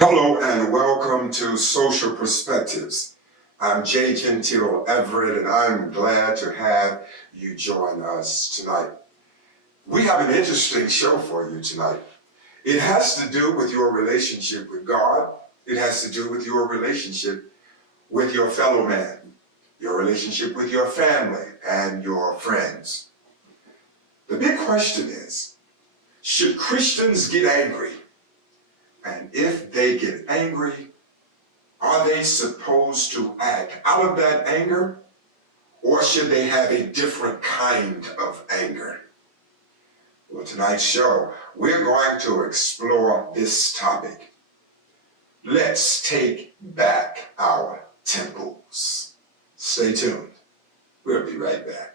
Hello and welcome to Social Perspectives. I'm Jay Gentile Everett and I'm glad to have you join us tonight. We have an interesting show for you tonight. It has to do with your relationship with God. It has to do with your relationship with your fellow man, your relationship with your family and your friends. The big question is, should Christians get angry? And if they get angry, are they supposed to act out of that anger, or should they have a different kind of anger? Well, tonight's show, we're going to explore this topic. Let's take back our temples. Stay tuned. We'll be right back.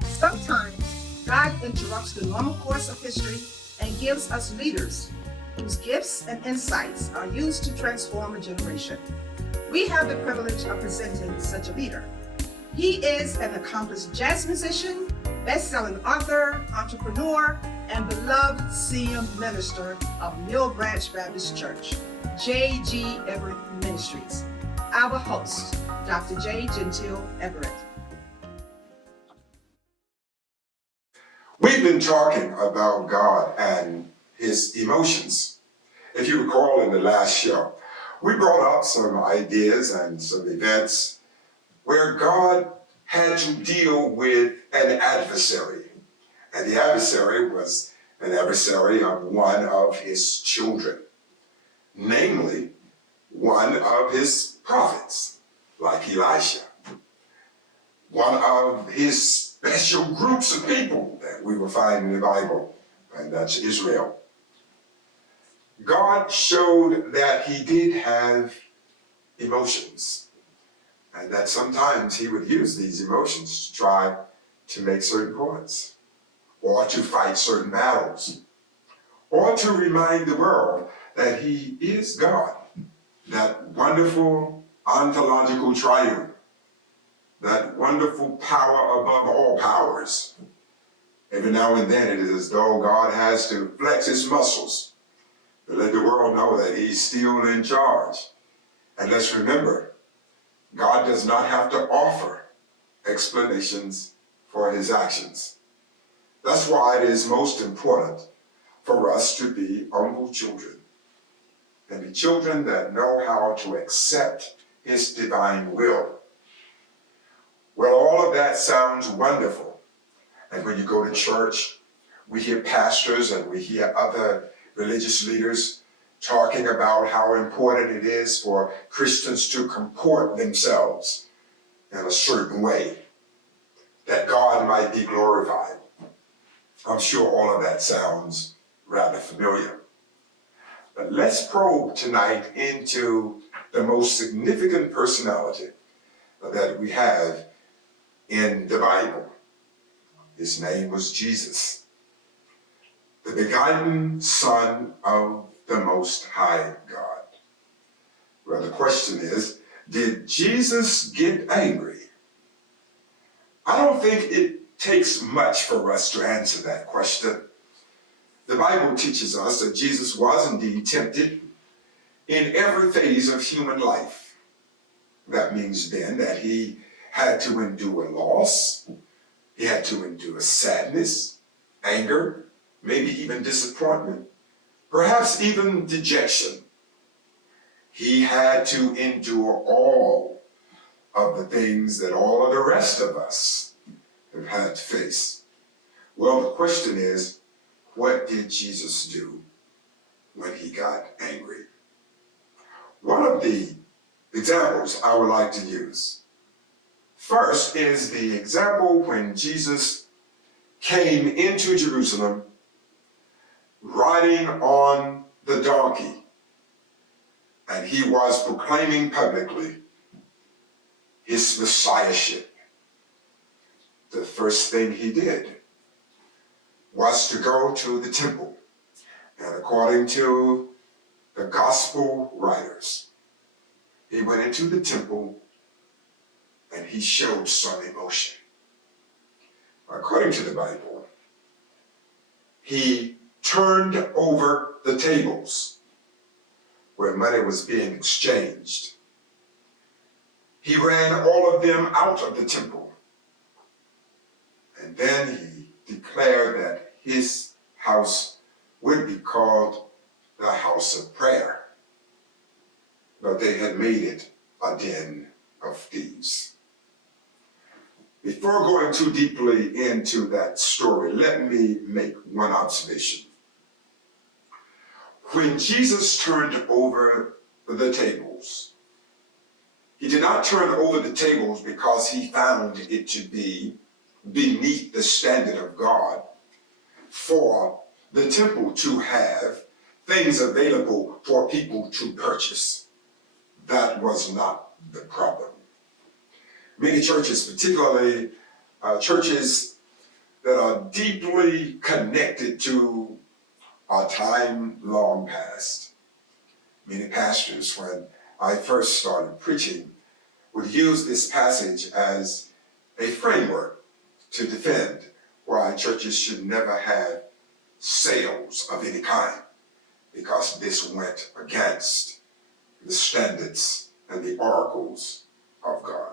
Sometimes God interrupts the normal course of history and gives us leaders whose gifts and insights are used to transform a generation. We have the privilege of presenting such a leader. He is an accomplished jazz musician, best-selling author, entrepreneur, and beloved senior minister of Mill Branch Baptist Church, J.G. Everett Ministries. Our host, Dr. J. Gentile Everett. We've been talking about God and his emotions. If you recall in the last show, we brought up some ideas and some events where God had to deal with an adversary. And the adversary was an adversary of one of his children, namely one of his prophets, like Elisha, one of his special groups of people that we will find in the Bible, and that's Israel. God showed that he did have emotions, and that sometimes he would use these emotions to try to make certain points, or to fight certain battles, or to remind the world that he is God, that wonderful ontological triune, that wonderful power above all powers. Every now and then it is as though God has to flex his muscles to let the world know that he's still in charge. And let's remember, God does not have to offer explanations for his actions. That's why it is most important for us to be humble children, and be children that know how to accept his divine will. Well, all of that sounds wonderful. And when you go to church, we hear pastors and we hear other religious leaders talking about how important it is for Christians to comport themselves in a certain way, that God might be glorified. I'm sure all of that sounds rather familiar. But let's probe tonight into the most significant personality that we have in the Bible. His name was Jesus, the begotten Son of the Most High God. Well, the question is, did Jesus get angry? I don't think it takes much for us to answer that question. The Bible teaches us that Jesus was indeed tempted in every phase of human life. That means then that he had to endure loss, he had to endure sadness, anger, maybe even disappointment, perhaps even dejection. He had to endure all of the things that all of the rest of us have had to face. Well, the question is, what did Jesus do when he got angry? One of the examples I would like to use first is the example when Jesus came into Jerusalem riding on the donkey, and he was proclaiming publicly his messiahship. The first thing he did was to go to the temple, and according to the gospel writers, he went into the temple and he showed some emotion. According to the Bible, he turned over the tables where money was being exchanged. He ran all of them out of the temple. And then he declared that his house would be called the house of prayer. But they had made it a den of thieves. Before going too deeply into that story, let me make one observation. When Jesus turned over the tables, he did not turn over the tables because he found it to be beneath the standard of God for the temple to have things available for people to purchase. That was not the problem. Many churches, particularly churches that are deeply connected to a time long past. Many pastors, when I first started preaching, would use this passage as a framework to defend why churches should never have sales of any kind, because this went against the standards and the oracles of God.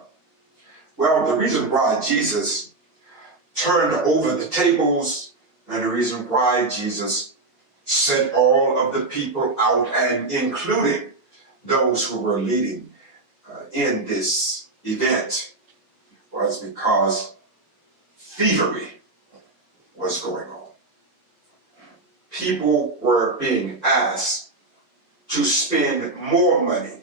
Well, the reason why Jesus turned over the tables and the reason why Jesus sent all of the people out, and including those who were leading in this event, was because thievery was going on. People were being asked to spend more money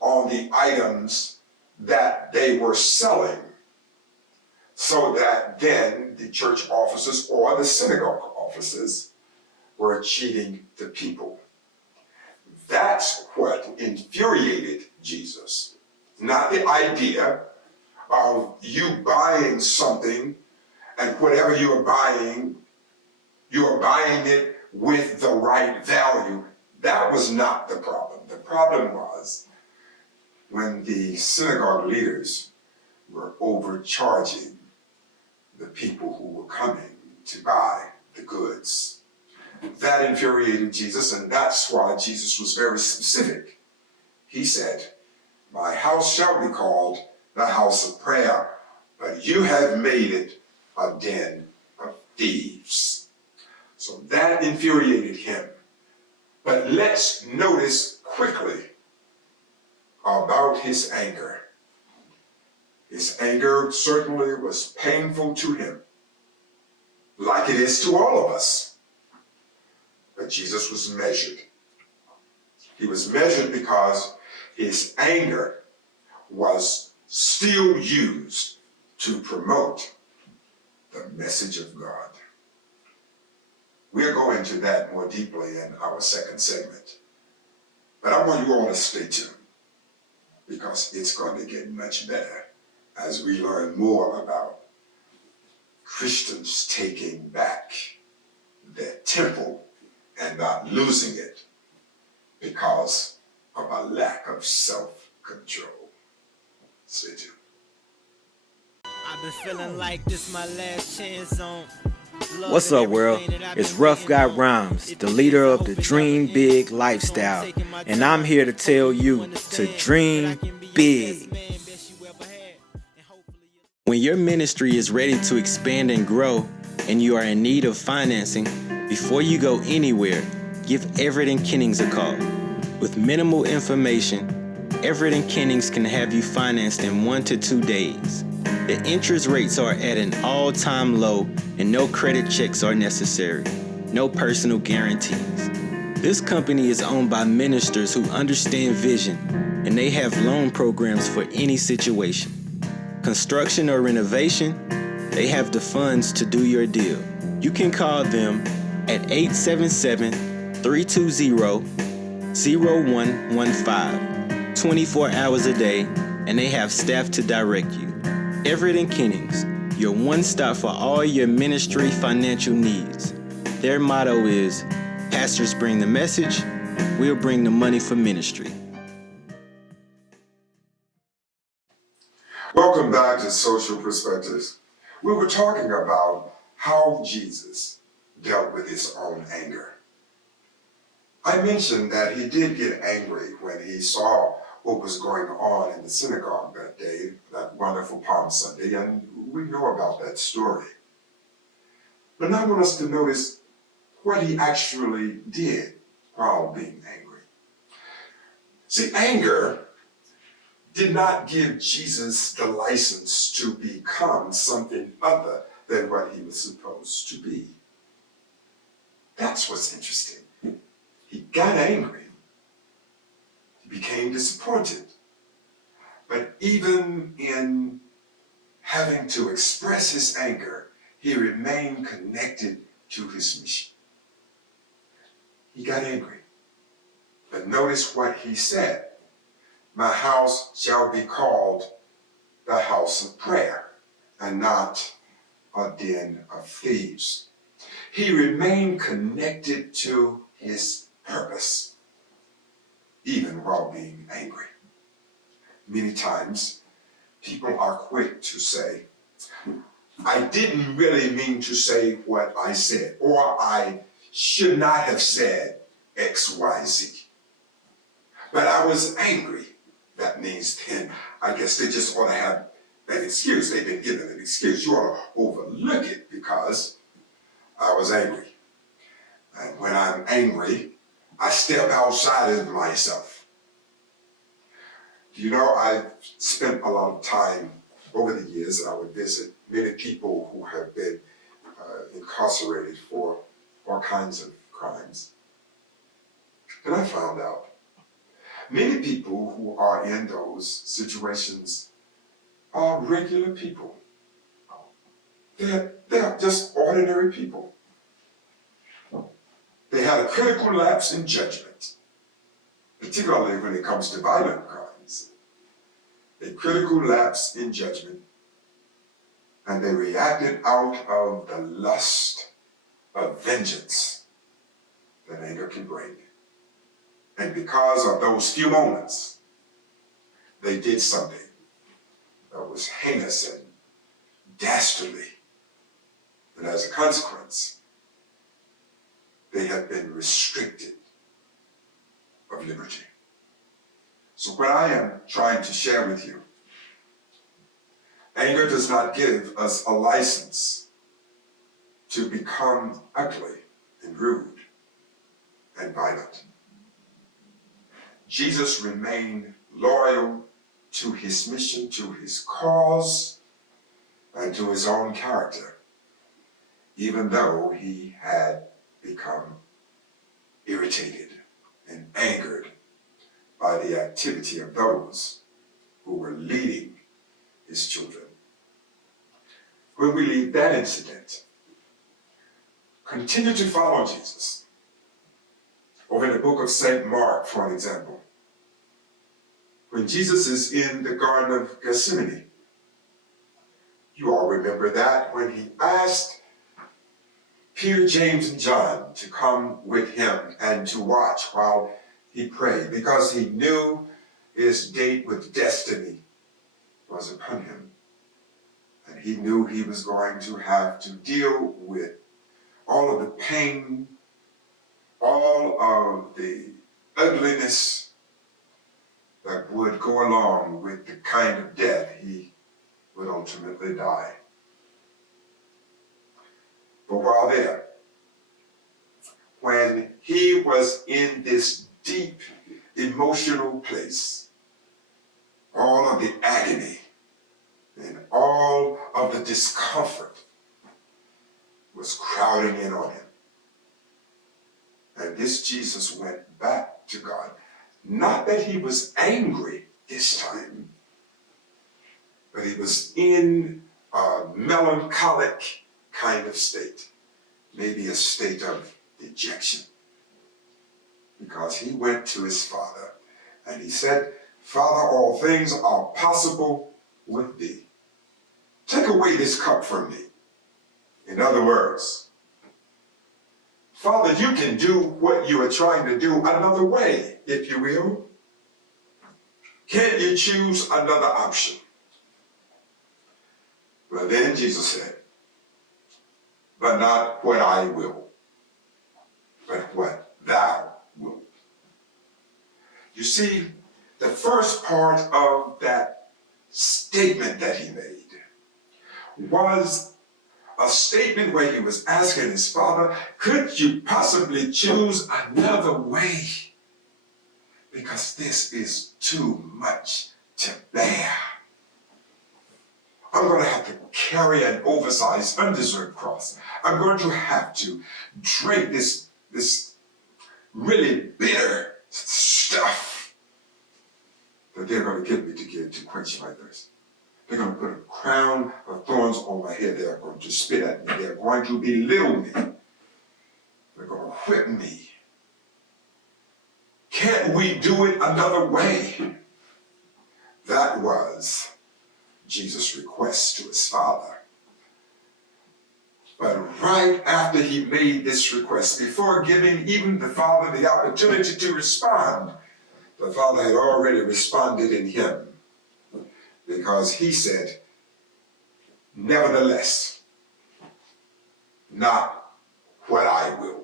on the items that they were selling, so that then the church officers or the synagogue officers were cheating the people. That's what infuriated Jesus. Not the idea of you buying something, and whatever you are buying it with the right value. That was not the problem. The problem was when the synagogue leaders were overcharging the people who were coming to buy the goods. That infuriated Jesus, and that's why Jesus was very specific. He said, "My house shall be called the house of prayer, but you have made it a den of thieves." So that infuriated him. But let's notice quickly about his anger. His anger certainly was painful to him, like it is to all of us. But Jesus was measured. He was measured because his anger was still used to promote the message of God. We'll go into that more deeply in our second segment. But I want you all to stay tuned, because it's going to get much better as we learn more about Christians taking back their temple and not losing it because of a lack of self-control. Stay tuned. I've been feeling like this my last chance on. What's up, world? It's Rough Guy Rhymes, the leader of the Dream Big lifestyle, and I'm here to tell you to dream big. When your ministry is ready to expand and grow, and you are in need of financing, before you go anywhere, give Everett & Kennings a call. With minimal information, Everett & Kennings can have you financed in 1 to 2 days. The interest rates are at an all-time low, and no credit checks are necessary. No personal guarantees. This company is owned by ministers who understand vision, and they have loan programs for any situation. Construction or renovation, they have the funds to do your deal. You can call them at 877-320-0115, 24 hours a day, and they have staff to direct you. Everett & Kennings, your one stop for all your ministry financial needs. Their motto is, pastors bring the message, we'll bring the money for ministry. Welcome back to Social Perspectives. We were talking about how Jesus dealt with his own anger. I mentioned that he did get angry when he saw what was going on in the synagogue that day, that wonderful Palm Sunday, and we know about that story. But now I want us to notice what he actually did while being angry. See, anger did not give Jesus the license to become something other than what he was supposed to be. That's what's interesting. He got angry. He became disappointed. But even in having to express his anger, he remained connected to his mission. He got angry. But notice what he said. My house shall be called the house of prayer and not a den of thieves. He remained connected to his purpose, even while being angry. Many times, people are quick to say, I didn't really mean to say what I said, or I should not have said X, Y, Z. But I was angry. That means then, I guess they just ought to have an excuse. They've been given an excuse. You ought to overlook it because I was angry. And when I'm angry, I step outside of myself. You know, I've spent a lot of time over the years, and I would visit many people who have been incarcerated for all kinds of crimes. And I found out many people who are in those situations are regular people. They're just ordinary people. They had a critical lapse in judgment, particularly when it comes to violent crimes. A critical lapse in judgment, and they reacted out of the lust of vengeance that anger can bring. And because of those few moments, they did something that was heinous and dastardly. And as a consequence, they have been restricted of liberty. So what I am trying to share with you, anger does not give us a license to become ugly and rude and violent. Jesus remained loyal to his mission, to his cause, and to his own character, even though he had become irritated and angered by the activity of those who were leading his children. When we leave that incident, continue to follow Jesus. Over in the book of St. Mark, for an example, when Jesus is in the Garden of Gethsemane, you all remember that when he asked Peter, James, and John to come with him and to watch while he prayed, because he knew his date with destiny was upon him. And he knew he was going to have to deal with all of the pain, all of the ugliness that would go along with the kind of death he would ultimately die. But while there, when he was in this deep emotional place, all of the agony and all of the discomfort was crowding in on him. And this Jesus went back to God. Not that he was angry this time, but he was in a melancholic kind of state, maybe a state of dejection, because he went to his Father and he said, Father, all things are possible with thee. Take away this cup from me. In other words, Father, you can do what you are trying to do another way, if you will. Can't you choose another option? Well, then Jesus said, but not what I will, but what thou wilt. You see, the first part of that statement that he made was a statement where he was asking his father, could you possibly choose another way? Because this is too much to bear. I'm going to have to carry an oversized, undeserved cross. I'm going to have to drink this really bitter stuff that they're going to give me to quench my thirst. They're going to put a crown of thorns on my head. They're going to spit at me. They're going to belittle me. They're going to whip me. Can't we do it another way? That was Jesus' request to his father. But right after he made this request, before giving even the father the opportunity to respond, the father had already responded in him. Because he said, nevertheless, not what I will,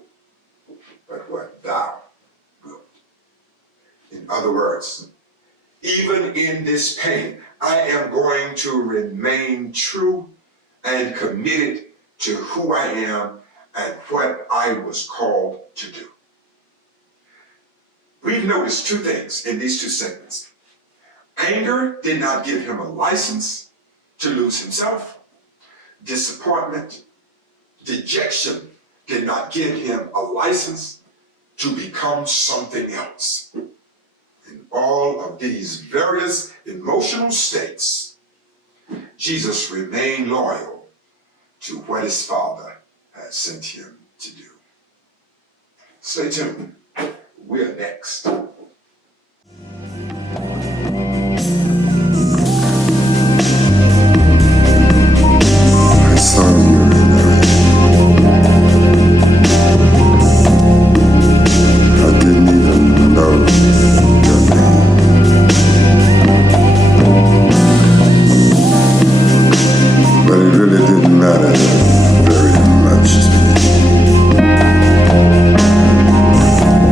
but what thou wilt. In other words, even in this pain, I am going to remain true and committed to who I am and what I was called to do. We've noticed two things in these two segments. Anger did not give him a license to lose himself. Disappointment, dejection did not give him a license to become something else. In all of these various emotional states, Jesus remained loyal to what his Father had sent him to do. Stay tuned. We're next. I saw you tonight. I didn't even know your name. But it really didn't matter very much to me.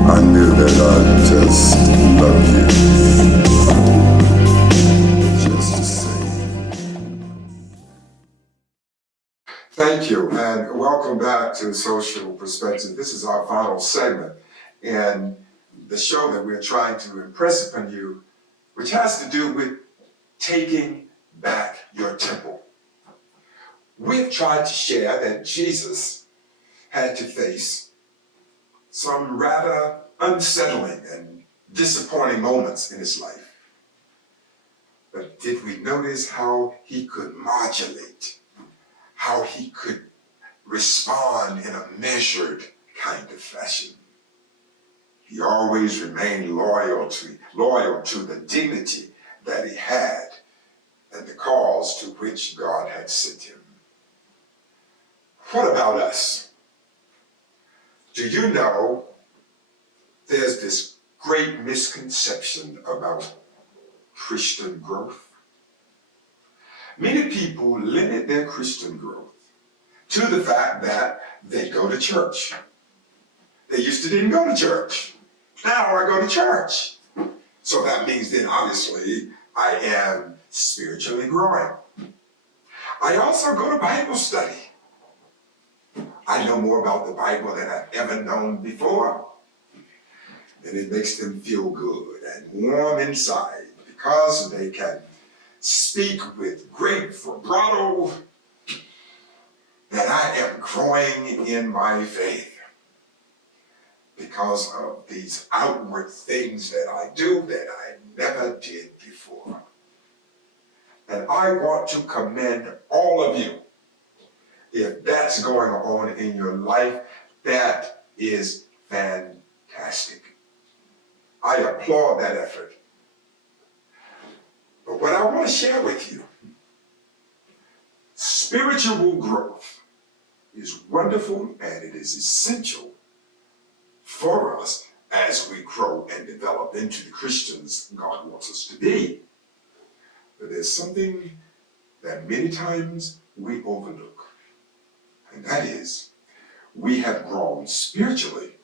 I knew that I just loved you. Just the same. Thank you, and welcome back to Social Perspective. This is our final segment in the show that we're trying to impress upon you, which has to do with taking back your temple. We've tried to share that Jesus had to face some rather unsettling and disappointing moments in his life. But did we notice how he could modulate, how he could respond in a measured kind of fashion? He always remained loyal to the dignity that he had and the cause to which God had sent him. What about us? Do you know there's this great misconception about Christian growth? Many people limit their Christian growth to the fact that they go to church. They used to didn't go to church. Now I go to church. So that means then obviously I am spiritually growing. I also go to Bible study. I know more about the Bible than I've ever known before. And it makes them feel good and warm inside because they can speak with great vibrato that I am growing in my faith because of these outward things that I do that I never did before. And I want to commend all of you. If that's going on in your life, that is fantastic. I applaud that effort. But what I want to share with you, spiritual growth is wonderful and it is essential for us as we grow and develop into the Christians God wants us to be. But there's something that many times we overlook. And that is, we have grown spiritually,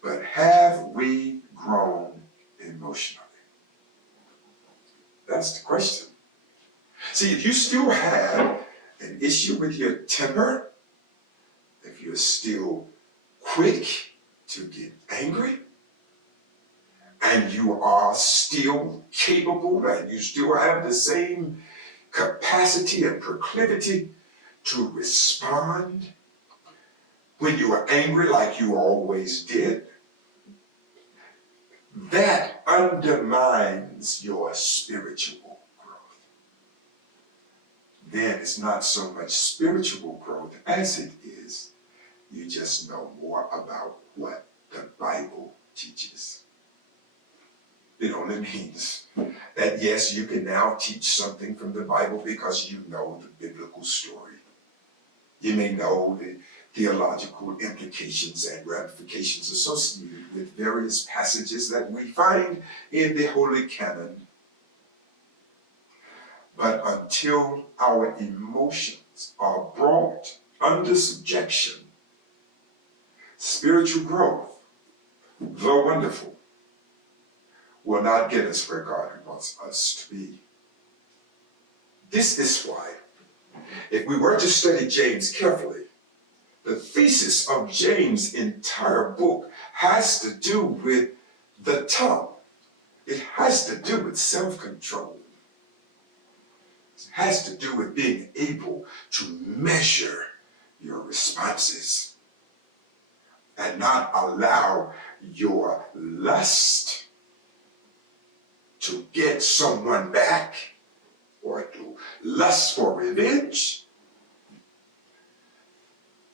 but have we grown emotionally? ask the question. See, if you still have an issue with your temper, if you're still quick to get angry, and you are still capable and you still have the same capacity and proclivity to respond when you are angry like you always did, that undermines your spiritual growth. Then it's not so much spiritual growth as it is you just know more about what the Bible teaches. It only means that yes, you can now teach something from the Bible because you know the biblical story. You may know the theological implications and ramifications associated with various passages that we find in the Holy Canon. But until our emotions are brought under subjection, spiritual growth, though wonderful, will not get us where God wants us to be. This is why, if we were to study James carefully, the thesis of James' entire book has to do with the tongue. It has to do with self-control. It has to do with being able to measure your responses and not allow your lust to get someone back or to lust for revenge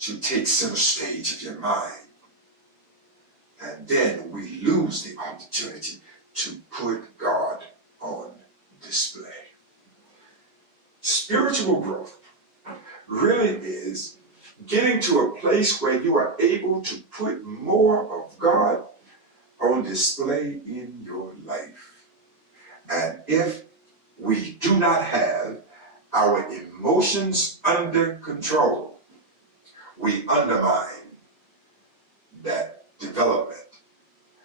to take center stage of your mind. And then we lose the opportunity to put God on display. Spiritual growth really is getting to a place where you are able to put more of God on display in your life. And if we do not have our emotions under control, we undermine that development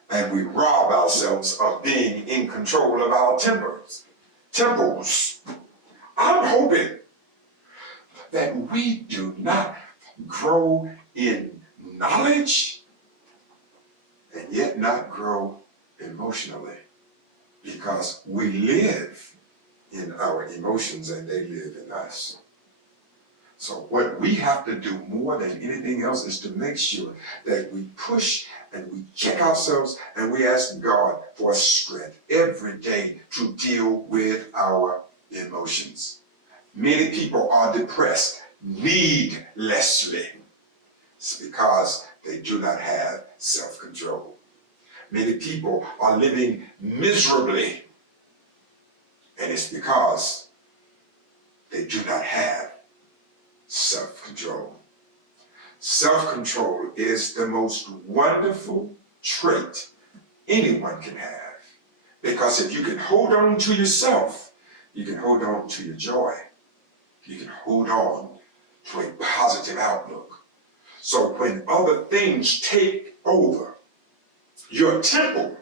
and we rob ourselves of being in control of our temples. I'm hoping that we do not grow in knowledge and yet not grow emotionally, because we live in our emotions and they live in us. So what we have to do more than anything else is to make sure that we push and we check ourselves and we ask God for strength every day to deal with our emotions. Many people are depressed needlessly. It's because they do not have self-control. Many people are living miserably, and it's because they do not have self-control. Self-control is the most wonderful trait anyone can have, because if you can hold on to yourself, you can hold on to your joy. You can hold on to a positive outlook. So when other things take over your temple,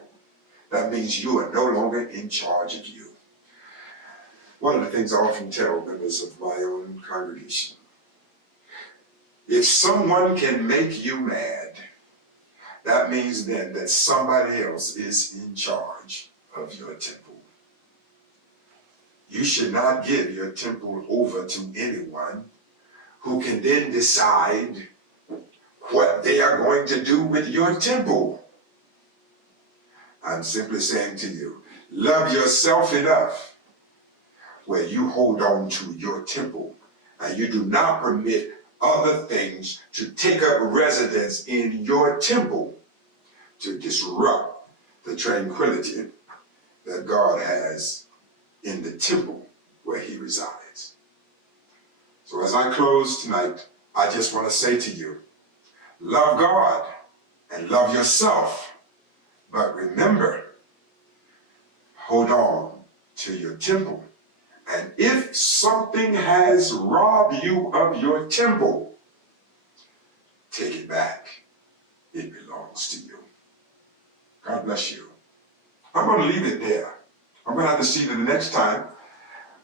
that means you are no longer in charge of you. One of the things I often tell members of my own congregation, if someone can make you mad, that means then that somebody else is in charge of your temple. You should not give your temple over to anyone who can then decide what they are going to do with your temple. I'm simply saying to you, love yourself enough where you hold on to your temple and you do not permit other things to take up residence in your temple to disrupt the tranquility that God has in the temple where he resides. So as I close tonight, I just want to say to you, love God and love yourself, but remember, hold on to your temple. And if something has robbed you of your temple, take it back. It belongs to you. God bless you. I'm going to leave it there. I'm gonna have to see you the next time.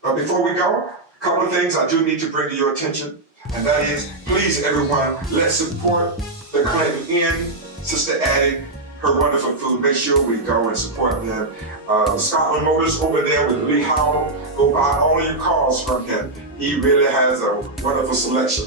But before we go, a couple of things I do need to bring to your attention, and that is, please everyone, let's support the Clinton Inn, Sister Addie, her wonderful food. Make sure we go and support them. Scotland Motors over there with Lee Howell, go buy all your cars from him. He really has a wonderful selection.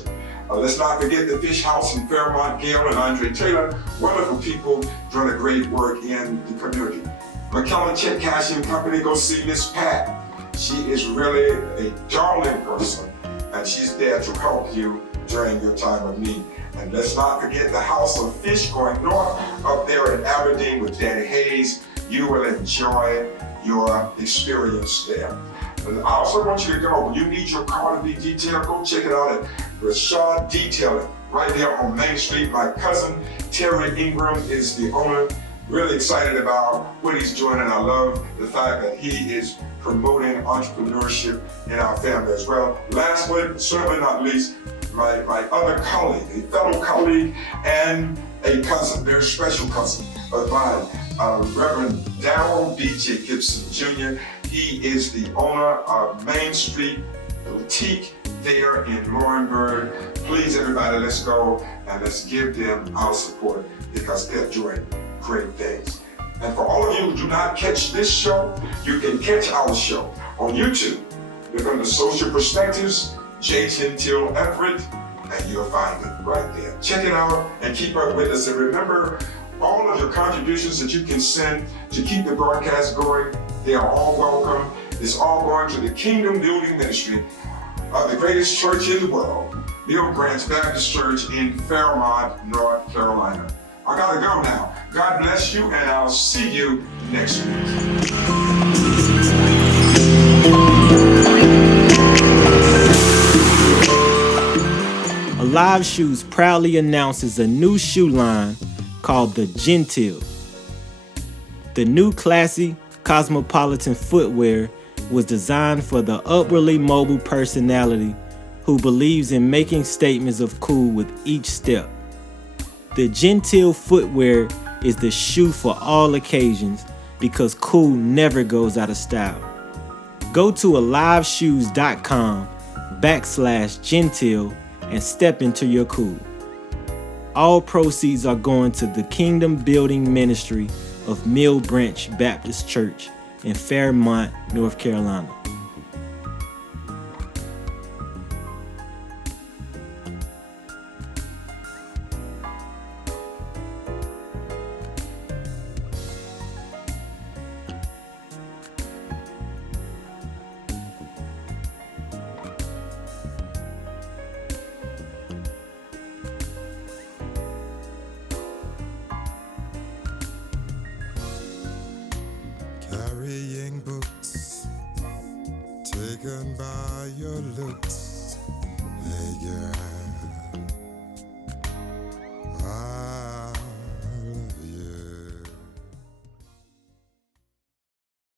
Let's not forget the Fish House in Fairmont, Gail and Andre Taylor, wonderful people doing a great work in the community. McKellen Check Cashing Company, go see Miss Pat. She is really a darling person, and she's there to help you during your time of need. And let's not forget the House of Fish going north up there in Aberdeen with Danny Hayes. You will enjoy your experience there. And I also want you to go, when you need your car to be detailed, go check it out at Rashad Detailing, right there on Main Street. My cousin, Terry Ingram, is the owner. Really excited about what he's doing, and I love the fact that he is promoting entrepreneurship in our family as well. Last but certainly not least, my other colleague, a fellow colleague and a cousin, very special cousin of mine, Reverend Darrell B.J. Gibson Jr. He is the owner of Main Street Boutique there in Laurinburg. Please everybody, let's go and let's give them our support because they're doing great things. And for all of you who do not catch this show, you can catch our show on YouTube. Look under Social Perspectives, J. Gentile Everett, and you'll find it right there. Check it out and keep up with us. And remember, all of your contributions that you can send to keep the broadcast going, they are all welcome. It's all going to the Kingdom Building Ministry of the greatest church in the world, Mill Branch Baptist Church in Fairmont, North Carolina. I gotta go now. God bless you, and I'll see you next week. Alive Shoes proudly announces a new shoe line called the Gentile. The new classy, cosmopolitan footwear was designed for the upwardly mobile personality who believes in making statements of cool with each step. The Gentile footwear is the shoe for all occasions because cool never goes out of style. Go to aliveshoes.com/Gentile and step into your cool. All proceeds are going to the Kingdom Building Ministry of Mill Branch Baptist Church in Fairmont, North Carolina.